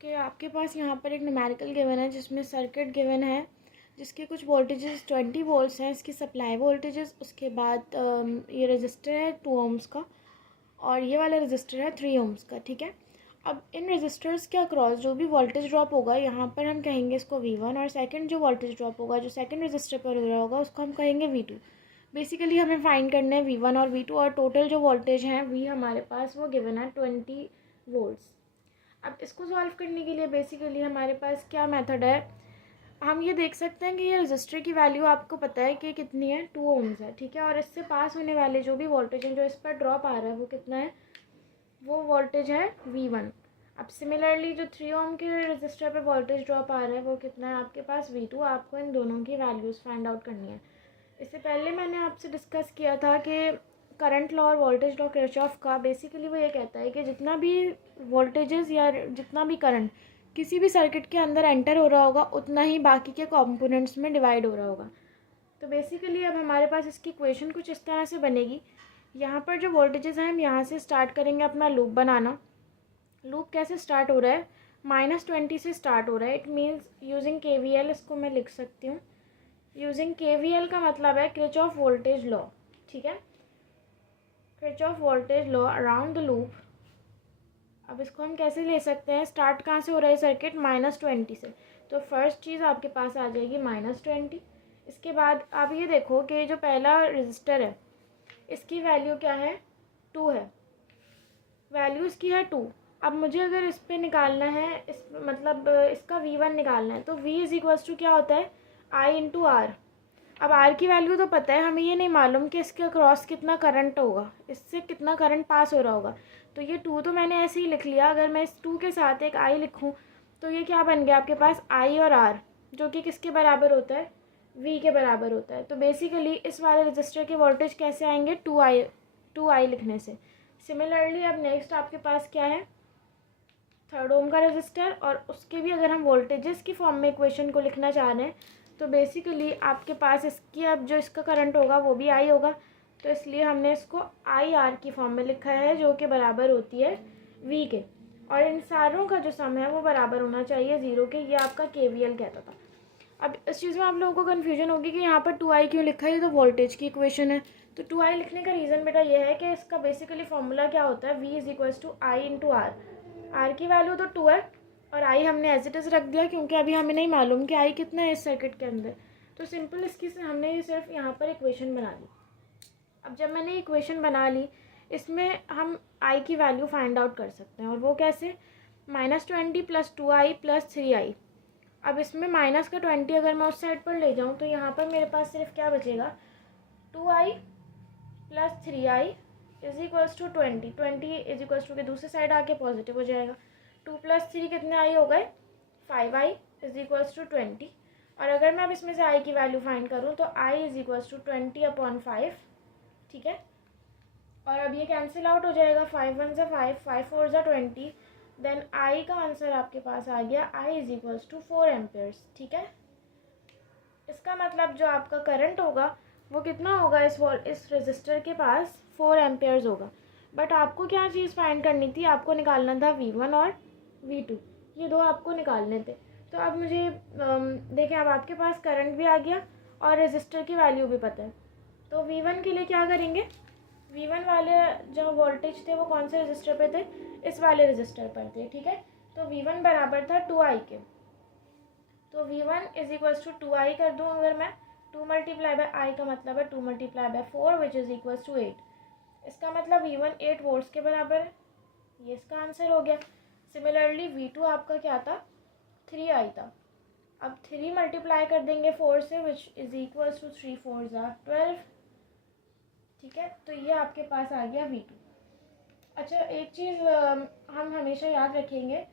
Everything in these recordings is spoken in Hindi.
ओके आपके पास यहाँ पर एक न्यूमेरिकल गिवन है जिसमें सर्किट गिवन है जिसके कुछ वोल्टेजेस 20 वोल्ट्स हैं। इसकी सप्लाई वोल्टेजेस, उसके बाद ये रजिस्टर है 2 ओम्स का और ये वाला रजिस्टर है 3 ओम्स का। ठीक है, अब इन रजिस्टर्स के अक्रॉस जो भी वोल्टेज ड्रॉप होगा यहाँ पर हम कहेंगे इसको V1, और सेकंड जो वोल्टेज ड्रॉप होगा जो सेकंड रजिस्टर पर हो रहा होगा उसको हम कहेंगे V2। बेसिकली हमें फाइंड करना है V1 और V2, और टोटल जो वोल्टेज हैं V हमारे पास वो गिवन है 20 वोल्ट्स। अब इसको सॉल्व करने के लिए बेसिकली हमारे पास क्या मेथड है, हम ये देख सकते हैं कि ये रजिस्टर की वैल्यू आपको पता है कि कितनी है, 2 ओम्स है। ठीक है, और इससे पास होने वाले जो भी वोल्टेज हैं जो इस पर ड्रॉप आ रहा है वो कितना है, वो वोल्टेज है V1। अब सिमिलरली जो 3 ओम के रजिस्टर पे वोल्टेज ड्रॉप आ रहा है वो कितना है आपके पास, V2। आपको इन दोनों की वैल्यूज़ फाइंड आउट करनी है। इससे पहले मैंने आपसे डिस्कस किया था कि करंट लॉ और वोल्टेज लॉ किरचॉफ का, बेसिकली वो ये कहता है कि जितना भी वोल्टेजेस या जितना भी करंट किसी भी सर्किट के अंदर एंटर हो रहा होगा उतना ही बाकी के कंपोनेंट्स में डिवाइड हो रहा होगा। तो बेसिकली अब हमारे पास इसकी इक्वेशन कुछ इस तरह से बनेगी। यहाँ पर जो वोल्टेजेस हैं हम यहाँ से स्टार्ट करेंगे अपना लूप बनाना। लूप कैसे स्टार्ट हो रहा है, -20 से स्टार्ट हो रहा है। इट मीन्स यूजिंग KVL, इसको मैं लिख सकती हूँ। यूजिंग KVL का मतलब है किरचॉफ वोल्टेज लॉ। ठीक है, Kirchhoff voltage law around the loop. अब इसको हम कैसे ले सकते हैं, स्टार्ट कहाँ से हो रहा है सर्किट, -20 से। तो फर्स्ट चीज़ आपके पास आ जाएगी -20। इसके बाद आप ये देखो कि जो पहला रजिस्टर है इसकी वैल्यू क्या है, 2 है। वैल्यू इसकी है 2। अब मुझे अगर इस पे निकालना है, इस मतलब इसका V1 निकालना है, तो V = क्या होता है, I × R। अब R की वैल्यू तो पता है, हमें ये नहीं मालूम कि इसके अक्रॉस कितना करंट होगा, इससे कितना करंट पास हो रहा होगा। तो ये 2 तो मैंने ऐसे ही लिख लिया। अगर मैं इस 2 के साथ एक I लिखूं तो ये क्या बन गया आपके पास, I और R, जो कि किसके बराबर होता है, V के बराबर होता है। तो बेसिकली इस वाले रजिस्टर के वोल्टेज कैसे आएंगे, 2I लिखने से। सिमिलरली अब नेक्स्ट आपके पास क्या है, 3rd ओम का रजिस्टर, और उसके भी अगर हम वोल्टेजेस की फॉर्म में इक्वेशन को लिखना चाह रहे हैं तो बेसिकली आपके पास इसकी अब जो इसका करंट होगा वो भी I होगा। तो इसलिए हमने इसको IR की फॉर्म में लिखा है जो कि बराबर होती है V के, और इन सारों का जो सम है वो बराबर होना चाहिए 0 के। ये आपका KVL कहता था। अब इस चीज़ में आप लोगों को कन्फ्यूजन होगी कि यहाँ पर 2I क्यों लिखा है, ये तो वोल्टेज की इक्वेशन है। तो 2I लिखने का रीज़न बेटा ये है कि इसका बेसिकली फॉर्मूला क्या होता है, V = I × R। R की वैल्यू तो 2 है और I हमने एज इट इज़ रख दिया क्योंकि अभी हमें नहीं मालूम कि I कितना है इस सर्किट के अंदर। तो सिंपल इसकी से हमने ये सिर्फ यहाँ पर इक्वेशन बना ली। अब जब मैंने इक्वेशन बना ली, इसमें हम I की वैल्यू फाइंड आउट कर सकते हैं, और वो कैसे, -20 + 2I + 3I। अब इसमें माइनस का 20 अगर मैं उस साइड पर ले जाऊँ तो यहाँ पर मेरे पास सिर्फ क्या बचेगा, 2I + 3I = 20। 20 के दूसरी साइड आके पॉजिटिव हो जाएगा। 2 + 3 कितने I हो गए, 5I = 20। और अगर मैं अब इसमें से I की वैल्यू फाइंड करूँ तो I = 20/5। ठीक है, और अब ये कैंसिल आउट हो जाएगा, 5 1 = 5, 5 4 = 20। देन I का आंसर आपके पास आ गया, I = 4 एम्पेयर्स। ठीक है, इसका मतलब जो आपका करंट होगा वो कितना होगा, इस रजिस्टर के पास 4 एम्पेयर्स होगा। बट आपको क्या चीज़ फाइंड करनी थी, आपको निकालना था V1 और V2, ये दो आपको निकालने थे। तो अब मुझे देखें, अब आपके पास करंट भी आ गया और रजिस्टर की वैल्यू भी पता है। तो V1 के लिए क्या करेंगे, V1 वाले जो वोल्टेज थे वो कौन से रजिस्टर पे थे, इस वाले रजिस्टर पर थे। ठीक है, तो V1 बराबर था 2I के। तो V1 = 2I कर दूँ अगर मैं, 2 × I का मतलब है 2 × 4 विच इज़ इक्वल्स टू 8। इसका मतलब V1 8 वोल्ट्स के बराबर है। ये इसका आंसर हो गया। सिमिलरली V2 आपका क्या था, 3I था। अब 3 मल्टीप्लाई कर देंगे 4 से, विच इज़ इक्वल्स टू 3 4 = 12। ठीक है, तो ये आपके पास आ गया V2। अच्छा, एक चीज़ हम हमेशा याद रखेंगे,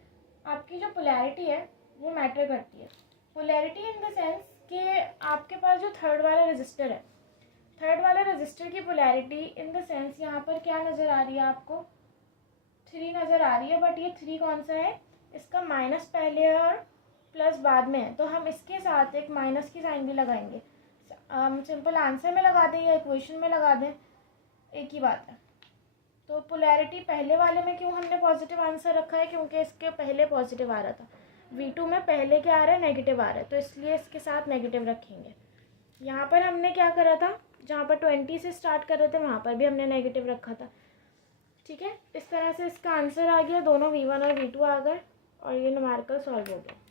आपकी जो पोलैरिटी है वो मैटर करती है। पोलैरिटी इन द सेंस कि आपके पास जो 3rd वाला रजिस्टर है, 3rd वाला रजिस्टर की पोलैरिटी इन द सेंस यहाँ पर क्या नज़र आ रही है आपको, 3 नज़र आ रही है। बट ये 3 कौन सा है, इसका माइनस पहले है और प्लस बाद में है, तो हम इसके साथ एक माइनस की साइन भी लगाएंगे। सिंपल आंसर में लगा दें या इक्वेशन में लगा दें, एक ही बात है। तो पोलैरिटी पहले वाले में क्यों हमने पॉजिटिव आंसर रखा है, क्योंकि इसके पहले पॉजिटिव आ रहा था। V2 में पहले क्या आ रहा है, नेगेटिव आ रहा है, तो इसलिए इसके साथ नेगेटिव रखेंगे। यहाँ पर हमने क्या करा था, जहाँ पर 20 से स्टार्ट कर रहे थे वहाँ पर भी हमने नेगेटिव रखा था। ठीक है, इस तरह से इसका आंसर आ गया, दोनों V1 और V2 आ गए और ये न्यूमेरिकल सॉल्व हो गया।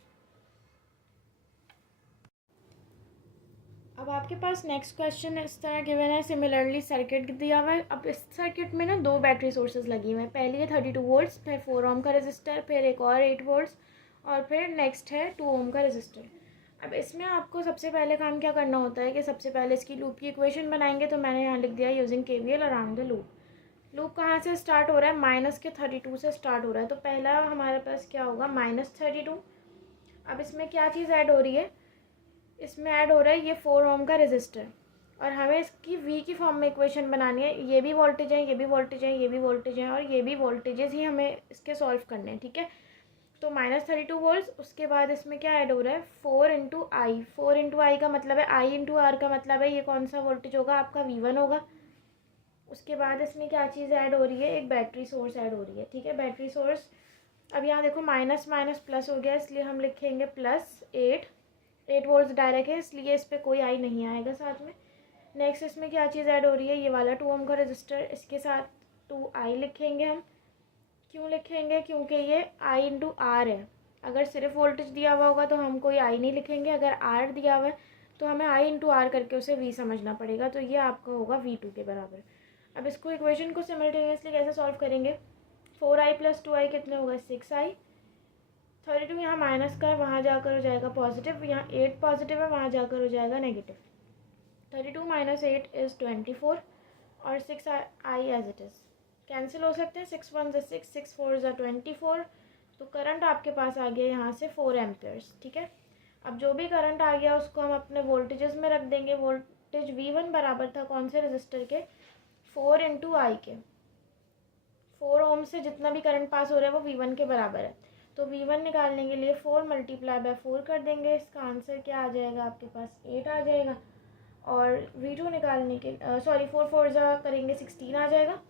अब आपके पास नेक्स्ट क्वेश्चन इस तरह गिवन है, सिमिलरली सर्किट दिया हुआ है। अब इस सर्किट में ना 2 बैटरी सोर्सेज लगी हुई हैं। पहली है 32 वोल्ट्स, फिर 4 ओम का रजिस्टर, फिर एक और 8 वोल्ट्स और फिर नेक्स्ट है 2 ओम का रजिस्टर। अब इसमें आपको सबसे पहले काम क्या करना होता है कि सबसे पहले इसकी लूप की इक्वेशन बनाएंगे। तो मैंने यहाँ लिख दिया using KVL around the loop. Loop कहाँ से स्टार्ट हो रहा है, माइनस के 32 से स्टार्ट हो रहा है। तो पहला हमारे पास क्या होगा, -32। अब इसमें क्या चीज़ ऐड हो रही है, इसमें ऐड हो रहा है ये 4 ओम का रजिस्टर, और हमें इसकी V की फॉर्म में इक्वेशन बनानी है। ये भी वोल्टेज है, ये भी वोल्टेज है, ये भी वोल्टेज है और ये भी वोल्टेजेस ही हमें इसके सॉल्व करने हैं। ठीक है, तो -32 वोल्ट्स, उसके बाद इसमें क्या ऐड हो रहा है, 4 इंटू आई। 4 इंटू आई का मतलब है I इंटू आर का मतलब है ये कौन सा वोल्टेज होगा, आपका V1 होगा। उसके बाद इसमें क्या चीज़ ऐड हो रही है, एक बैटरी सोर्स ऐड हो रही है। ठीक है, बैटरी सोर्स। अब यहाँ देखो माइनस माइनस प्लस हो गया, इसलिए हम लिखेंगे +8। 8 वोल्ट्स डायरेक्ट है, इसलिए इस पर कोई आई नहीं आएगा साथ में। नेक्स्ट इसमें क्या चीज़ ऐड हो रही है, ये वाला 2 ओम का रजिस्टर, इसके साथ 2I लिखेंगे हम। क्यों लिखेंगे, क्योंकि ये I इंटू आर है। अगर सिर्फ वोल्टेज दिया हुआ होगा तो हम कोई I नहीं लिखेंगे, अगर R दिया हुआ है तो हमें I इंटू आर करके उसे V समझना पड़ेगा। तो ये आपका होगा V2 के बराबर। अब इसको इक्वेशन को सिमल्टेनियसली कैसे सॉल्व करेंगे, 4I + 2I कितने होगा, 6I। 32 यहाँ माइनस का है, वहाँ जाकर हो जाएगा पॉजिटिव, यहाँ 8 पॉजिटिव है, वहाँ जाकर हो जाएगा नेगेटिव। 32 - 8 = 24 और 6I as it is cancel हो सकते हैं। 6 1 = 6, 6 4 = 24। तो करंट आपके पास आ गया यहाँ से 4 एम्पियर्स। ठीक है, अब जो भी करंट आ गया उसको हम अपने वोल्टेजेस में रख देंगे। वोल्टेज V1 बराबर था कौन से रजिस्टर के, 4 इंटू आई के। 4 ओम से जितना भी करंट पास हो रहा है वो V1 के बराबर है। तो V1 निकालने के लिए 4 × 4 कर देंगे। इसका आंसर क्या आ जाएगा, आपके पास 8 आ जाएगा। और V2 निकालने के 4 4 ज़ा करेंगे 16 आ जाएगा।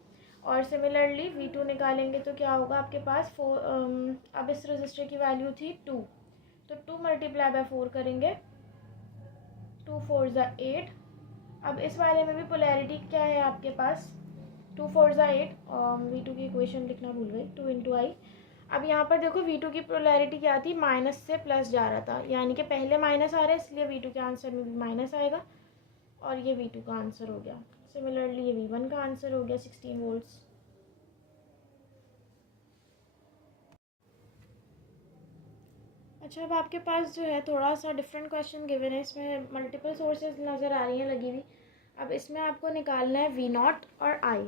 और सिमिलरली V2 निकालेंगे तो क्या होगा आपके पास 4। अब इस रजिस्टर की वैल्यू थी 2, तो 2 × 4 करेंगे, 2 4 ज़ा 8। अब इस वाले में भी पोलैरिटी क्या है आपके पास, 2 4 ज़ा 8। V2 की इक्वेशन लिखना भूल गई, 2 इंटू आई। अब यहाँ पर देखो V2 की पोलैरिटी क्या थी, माइनस से प्लस जा रहा था, यानी कि पहले माइनस आ रहा है, इसलिए V2 के आंसर में भी माइनस आएगा और ये V2 का आंसर हो गया। सिमिलरली ये V1 का आंसर हो गया 16 वोल्ट्स। अच्छा, अब आपके पास जो है थोड़ा सा डिफरेंट क्वेश्चन गिवन है, इसमें मल्टीपल सोर्सेज नज़र आ रही हैं लगी हुई। अब इसमें आपको निकालना है V0 और I।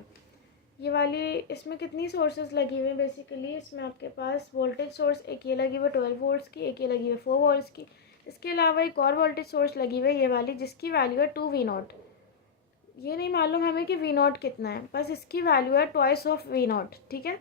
ये वाली इसमें कितनी सोर्सेज लगी हुई हैं, बेसिकली इसमें आपके पास वोल्टेज सोर्स एक ये लगी हुई 12 वोल्ट्स की, एक ये लगी हुई 4 वोल्ट्स की। इसके अलावा एक और वोल्टेज सोर्स लगी हुई है ये वाली, जिसकी वैल्यू है 2V0। ये नहीं मालूम हमें कि V0 कितना है, बस इसकी वैल्यू है ट्वाइस ऑफ V0। ठीक है,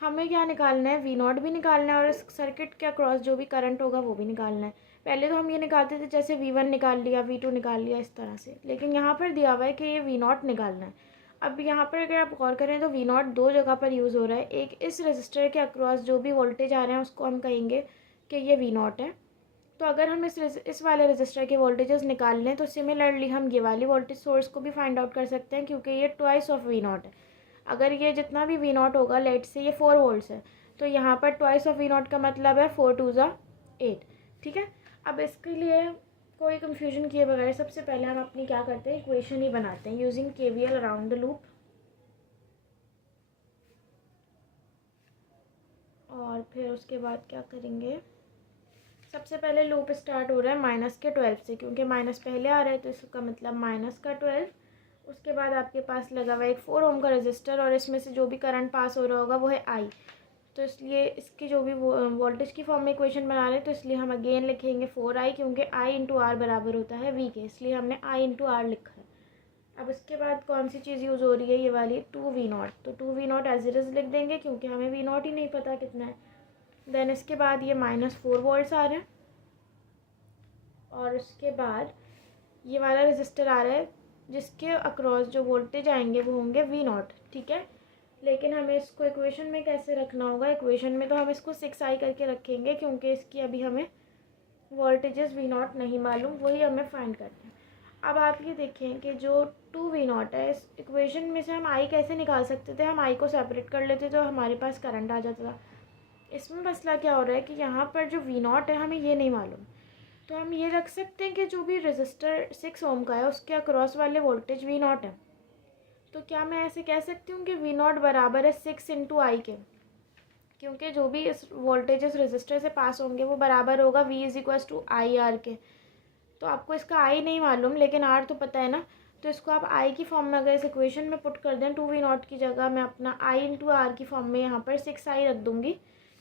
हमें क्या निकालना है, V0 भी निकालना है और इस सर्किट के अक्रॉस जो भी करंट होगा वो भी निकालना है। पहले तो हम ये निकालते थे जैसे V1 निकाल लिया, V2 निकाल लिया, इस तरह से, लेकिन यहाँ पर दिया हुआ है कि ये V0 निकालना है। अब यहाँ पर अगर आप गौर करें तो V0 दो जगह पर यूज़ हो रहा है। एक इस रजिस्टर के अक्रॉस जो भी वोल्टेज आ रहे हैं उसको हम कहेंगे कि ये V0 है। तो अगर हम इस वाले रजिस्टर के वोल्टेजेस निकाल लें तो सिमिलरली हम ये वाली वोल्टेज सोर्स को भी फाइंड आउट कर सकते हैं, क्योंकि ये ट्वाइस ऑफ V0 है। अगर ये जितना भी V0 होगा, लेट से ये 4 वोल्ट्स है, तो यहाँ पर ट्वाइस ऑफ V0 का मतलब है 4 2 ज़ा 8। ठीक है, अब इसके लिए कोई कंफ्यूजन किए बगैर सबसे पहले हम अपनी क्या करते हैं, इक्वेशन ही बनाते हैं using KVL around the loop. और फिर उसके बाद क्या करेंगे, सबसे पहले लूप स्टार्ट हो रहा है -12 से, क्योंकि माइनस पहले आ रहा है तो इसका मतलब -12। उसके बाद आपके पास लगा हुआ एक 4 ओम का रजिस्टर और इसमें से जो भी करंट पास हो रहा होगा वो है I। तो इसलिए इसकी जो भी वोल्टेज की फॉर्म में इक्वेशन बना रहे हैं तो इसलिए हम अगेन लिखेंगे 4I, क्योंकि I इंटू आर बराबर होता है V के, इसलिए हमने I इंटू आर लिखा है। अब उसके बाद कौन सी चीज़ यूज़ हो रही है, ये वाली 2V0। तो 2V0 एज इट इज़ लिख देंगे, क्योंकि हमें V0 ही नहीं पता कितना है। देन इसके बाद ये -4 वोल्ट्स आ रहे हैं और उसके बाद ये वाला रजिस्टर आ रहा है जिसके अक्रॉस जो वोल्टेज आएंगे वो होंगे V0। ठीक है, लेकिन हमें इसको इक्वेशन में कैसे रखना होगा, इक्वेशन में तो हम इसको 6i करके रखेंगे क्योंकि इसकी अभी हमें वोल्टेजेस V0 नहीं मालूम, वही हमें फाइंड करना है। अब आप ये देखें कि जो 2V0 है, इस इक्वेशन में से हम I कैसे निकाल सकते थे, हम I को सेपरेट कर लेते तो हमारे पास करंट आ जाता था। इसमें मसला क्या हो रहा है कि यहाँ पर जो V0 है हमें ये नहीं मालूम, तो हम ये रख सकते हैं कि जो भी रजिस्टर 6 ओम का है उसके अक्रॉस वाले वोल्टेज V0 है। तो क्या मैं ऐसे कह सकती हूँ कि V0 बराबर है 6 इंटू आई के, क्योंकि जो भी इस वोल्टेजेस रजिस्टर से पास होंगे वो बराबर होगा V is equals to I R K. तो आपको इसका आई नहीं मालूम लेकिन आर तो पता है ना, तो इसको आप आई की फॉर्म में अगर इस इक्वेशन में पुट कर दें 2V0 की जगह मैं अपना आई इंटू आर की फॉर्म में यहाँ पर 6i रख दूँगी,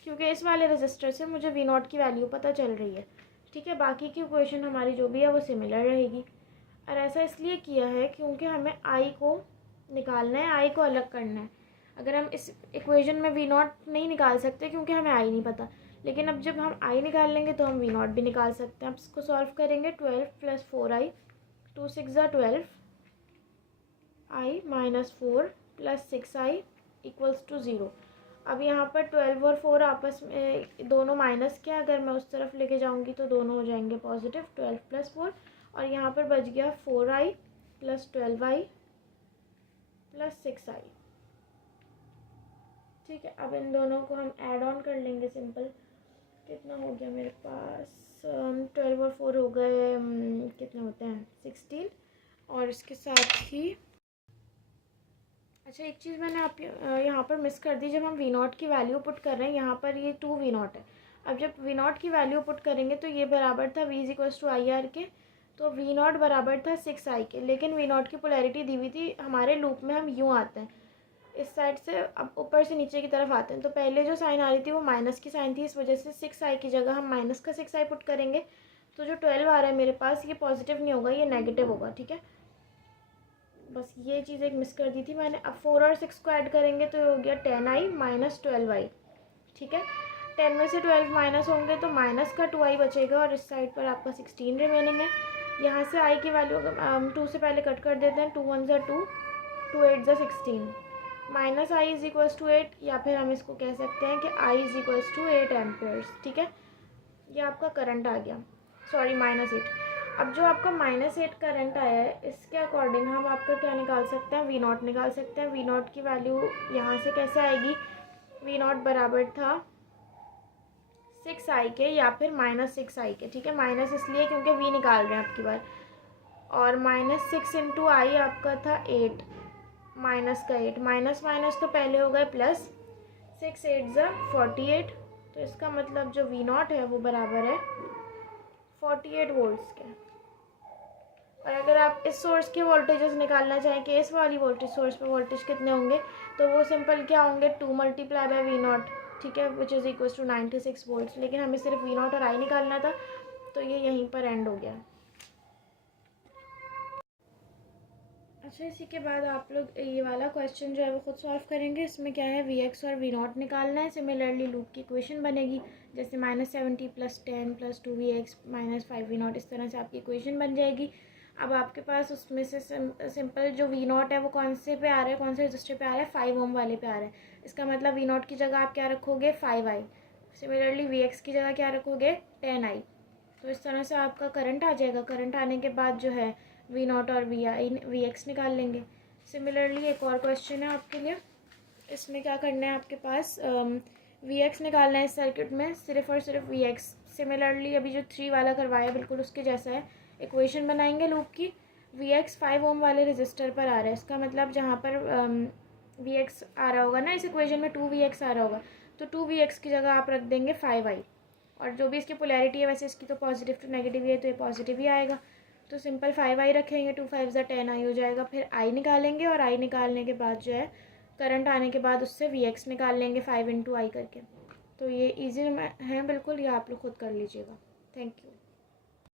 क्योंकि इस वाले रजिस्टर से मुझे V0 की वैल्यू पता चल रही है। ठीक है, बाकी की इक्वेशन हमारी जो भी है वो सिमिलर रहेगी। और ऐसा इसलिए किया है क्योंकि हमें आई को निकालना है, आई को अलग करना है। अगर हम इस इक्वेशन में V0 नहीं निकाल सकते क्योंकि हमें आई नहीं पता, लेकिन अब जब हम आई निकाल लेंगे तो हम V0 भी निकाल सकते हैं। अब इसको सॉल्व करेंगे 12 + 4i, 2 6 12, i minus 4 + 6i equals to 0। अब यहाँ पर 12 और 4 आपस में दोनों माइनस के, अगर मैं उस तरफ लेके जाऊँगी तो दोनों हो जाएंगे पॉजिटिव, 12 + 4, और यहाँ पर बच गया 4i + 12i + 6i। ठीक है, अब इन दोनों को हम ऐड ऑन कर लेंगे सिंपल। कितना हो गया मेरे पास, 12 और 4 हो गए, कितने होते हैं 16, और इसके साथ ही अच्छा एक चीज़ मैंने आप यहाँ पर मिस कर दी, जब हम V0 की वैल्यू पुट कर रहे हैं यहाँ पर ये 2V0 है। अब जब V0 की वैल्यू पुट करेंगे तो ये बराबर था V equals to I R K, तो V0 बराबर था 6i के, लेकिन V0 की पोलैरिटी दी हुई थी हमारे लूप में, हम यूँ आते हैं इस साइड से, अब ऊपर से नीचे की तरफ आते हैं, तो पहले जो साइन आ रही थी वो माइनस की साइन थी, इस वजह से 6i की जगह हम माइनस का 6i पुट करेंगे, तो जो 12 आ रहा है मेरे पास ये पॉजिटिव नहीं होगा, ये नेगेटिव होगा। ठीक है, बस ये चीज़ एक मिस कर दी थी मैंने। अब 4 और 6 को ऐड करेंगे तो हो गया 10i माइनस 12i। ठीक है, 10 में से 12 माइनस होंगे तो माइनस का 2i बचेगा, और इस साइड पर आपका 16 रिमेनिंग है। यहाँ से i की वैल्यू अगर 2 से पहले कट कर देते हैं, 2 1 ज़ा 2, 2 8 ज़ा 16, minus I is equals to 8, या फिर हम इसको कह सकते हैं कि I is equals to 8 amperes. ठीक है, ये आपका करंट आ गया, सॉरी -8। अब जो आपका -8 करंट आया है इसके अकॉर्डिंग हम आपका क्या निकाल सकते हैं, V0 निकाल सकते हैं। V0 की वैल्यू यहाँ से कैसे आएगी, V0 बराबर था 6i के या फिर -6i के। ठीक है, माइनस इसलिए क्योंकि V निकाल रहे हैं आपकी बार, और -6 इंटू आई आपका था 8, माइनस का 8, माइनस माइनस तो पहले हो गए प्लस, 6 8 ज़ा 48, तो इसका मतलब जो V0 है वो बराबर है 48 वोल्ट्स के। और अगर आप इस सोर्स के वोल्टेजेस निकालना चाहें कि इस वाली वोल्टेज सोर्स पे वोल्टेज कितने होंगे, तो वो सिंपल क्या होंगे 2 × V0। ठीक है, which is equals to 96 volts, लेकिन हमें सिर्फ V0 और आई निकालना था, तो ये यहीं पर एंड हो गया। अच्छा, इसी के बाद आप लोग ये वाला क्वेश्चन जो है वो खुद सॉल्व करेंगे। इसमें क्या है, Vx और V0 निकालना है। सिमिलरली लूप की इक्वेशन बनेगी, जैसे -70 + 10 + 2Vx -5 V0, इस तरह से आपकी इक्वेशन बन जाएगी। अब आपके पास उसमें से सिंपल जो V0 है वो कौन से पे आ रहा है, कौन से रजिस्टर पे आ रहा है, 5 ओम वाले पे आ रहा है। इसका मतलब V0 की जगह आप क्या रखोगे, 5i। सिमिलरली Vx की जगह क्या रखोगे, 10i। तो इस तरह से आपका करंट आ जाएगा। करंट आने के बाद जो है V0 और Vx निकाल लेंगे। सिमिलरली एक और क्वेश्चन है आपके लिए, इसमें क्या करना है आपके पास, Vx निकालना है इस सर्किट में, सिर्फ और सिर्फ Vx। सिमिलरली अभी जो 3 वाला करवाया बिल्कुल उसके जैसा है, इक्वेशन बनाएंगे लूप की। Vx 5 ओम वाले रजिस्टर पर आ रहा है, इसका मतलब जहाँ पर Vx आ रहा होगा ना इस इक्वेशन में 2Vx आ रहा होगा, तो 2Vx की जगह आप रख देंगे 5i। और जो भी इसकी पोलैरिटी है, वैसे इसकी तो पॉजिटिव टू नेगेटिव ही है, तो ये पॉजिटिव ही आएगा। तो सिंपल 5i रखेंगे, 2 5 ज़ा 10i हो जाएगा। फिर i निकालेंगे, और i निकालने के बाद जो है करंट आने के बाद उससे Vx निकाल लेंगे 5 × i करके। तो ये ईजी है बिल्कुल, ये आप लोग खुद कर लीजिएगा। Thank you.